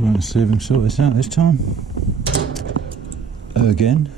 Let's see if we can sort this out this time. Again.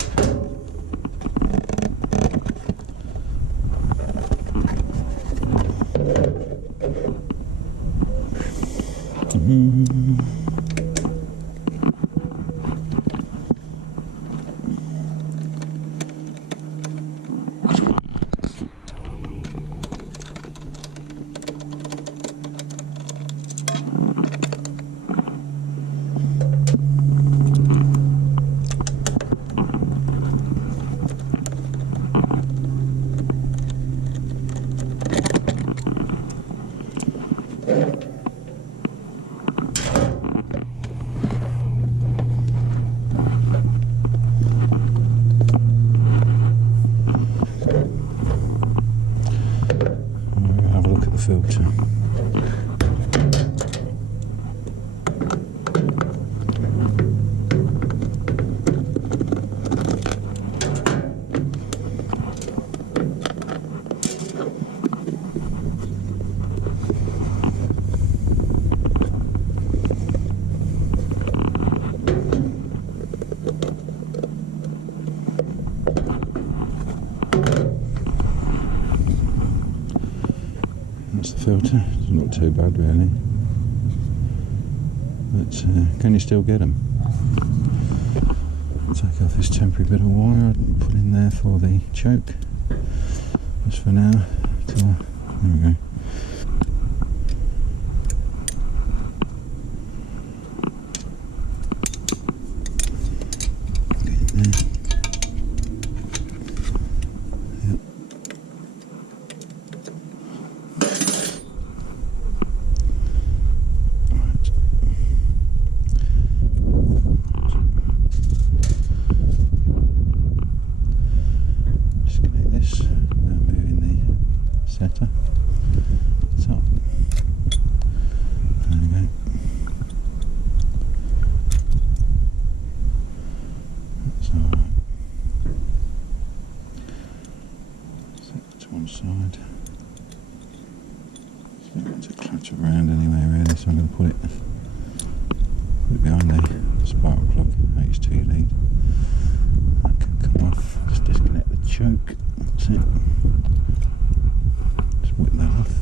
Filter. That's the filter. It's not too bad really, but can you still get them? I'll take off this temporary bit of wire I put in there for the choke, just for now, till, there we go. Get in there. Setter. Top. There we go. That's alright. Set that to one side. It's going to clutch around anyway really, so I'm going to put it behind the spark plug H2 lead. That can come off. Just disconnect the choke. That's it. Whip that off.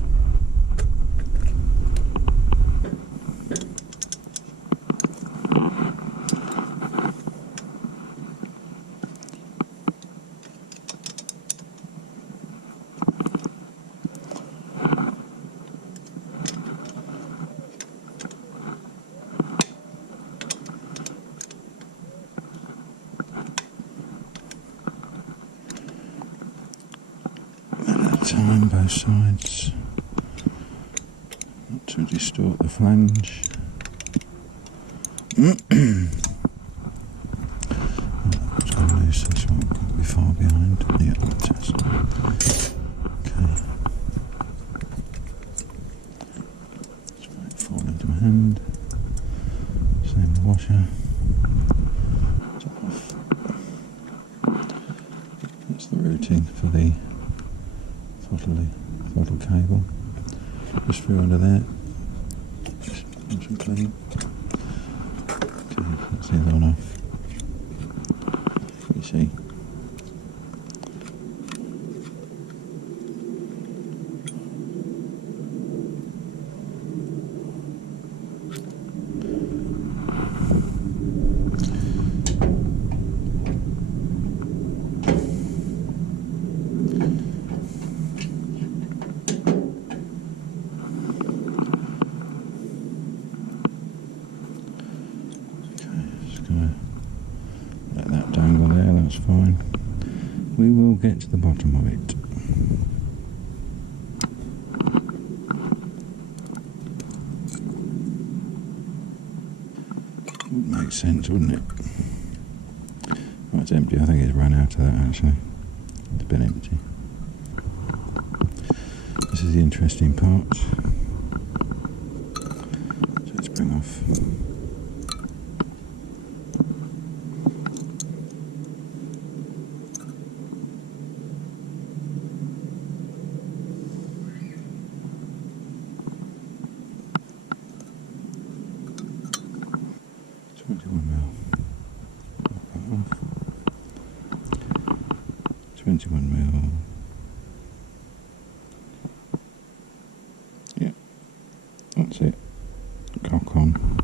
Time both sides, not to distort the flange. It's gone loose, so it won't be far behind. Yeah, that's okay. Just wait it fall into my hand. Same the washer. Top off. That's the routing for the throttle cable, just through under there, just nice and clean. Okay, that's the other one off. You see. That's fine. We will get to the bottom of it. Would make sense, wouldn't it? Oh, it's empty. I think it's run out of that actually. It's been empty. This is the interesting part. So let's bring off. 21mm. 21mm. Yeah, that's it. Cock on.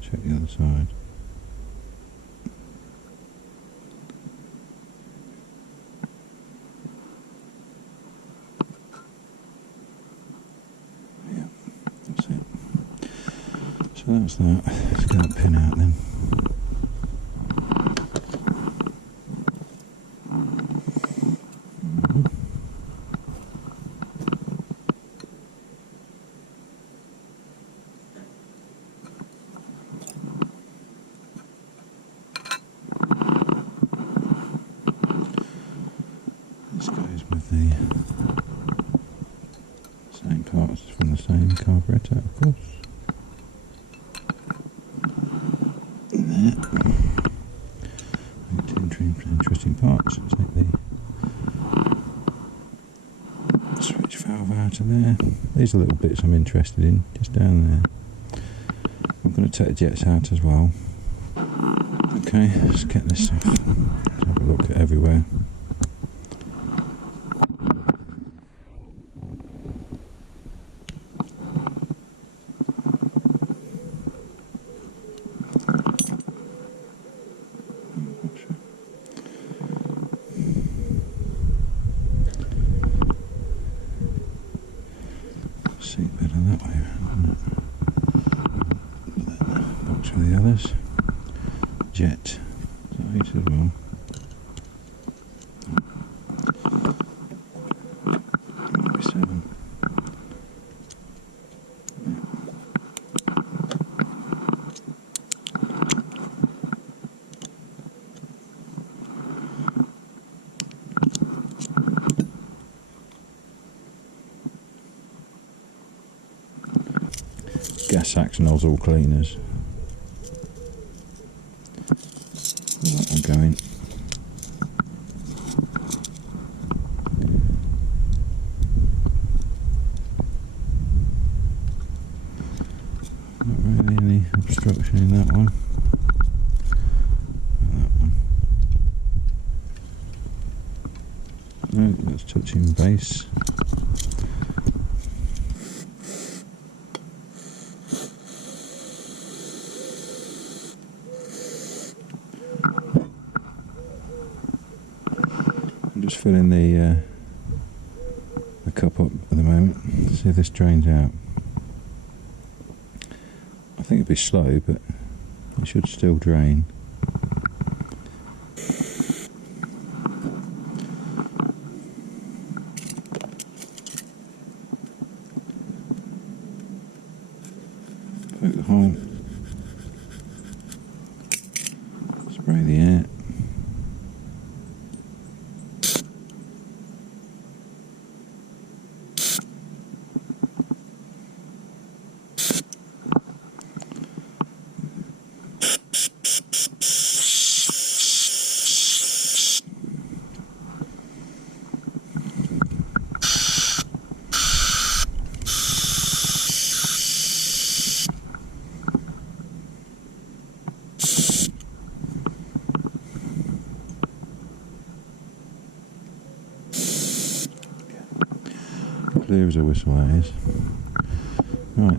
Check the other side. Yeah, that's it. So that's that. Let's get that pin out then. This goes with the same parts from the same carburettor, of course. There. Interesting parts. Take the switch valve out of there. These are little bits I'm interested in, just down there. I'm going to take the jets out as well. Okay, let's get this off. Let's have a look at everywhere. See better that way around, isn't it? Box for the others. Jet. Is that 8 as well? Might be 7. Gas axe nozzle cleaners. Let them go in. Not really any obstruction in that one. That one. No, that's touching base. Just filling the cup up at the moment. See if this drains out. I think it'd be slow, but it should still drain. Poke the hole. Spray the air. Clear as a whistle, that is. Right,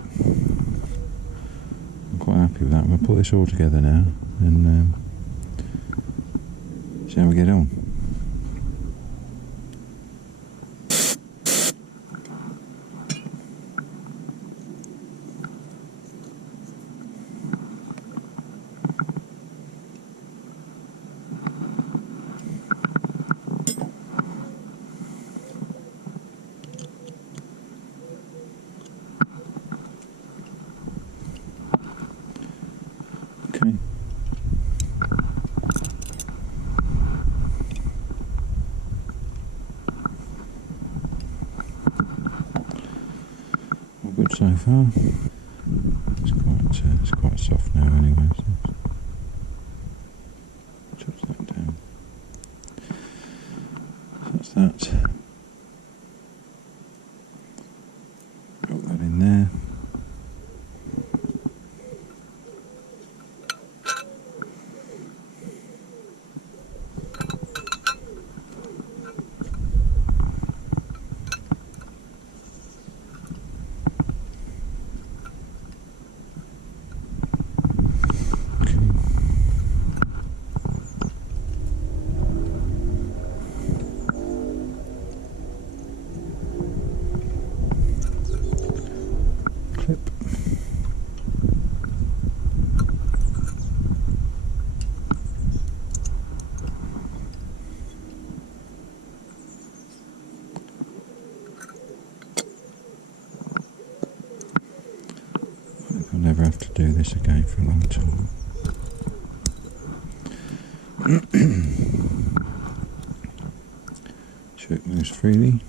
I'm quite happy with that. I'm going to put this all together now and see how we get on. Okay. All good so far. It's quite soft now anyway. So chops that down. So that's that. Got that in there. to do this again for a long time. Choke moves freely.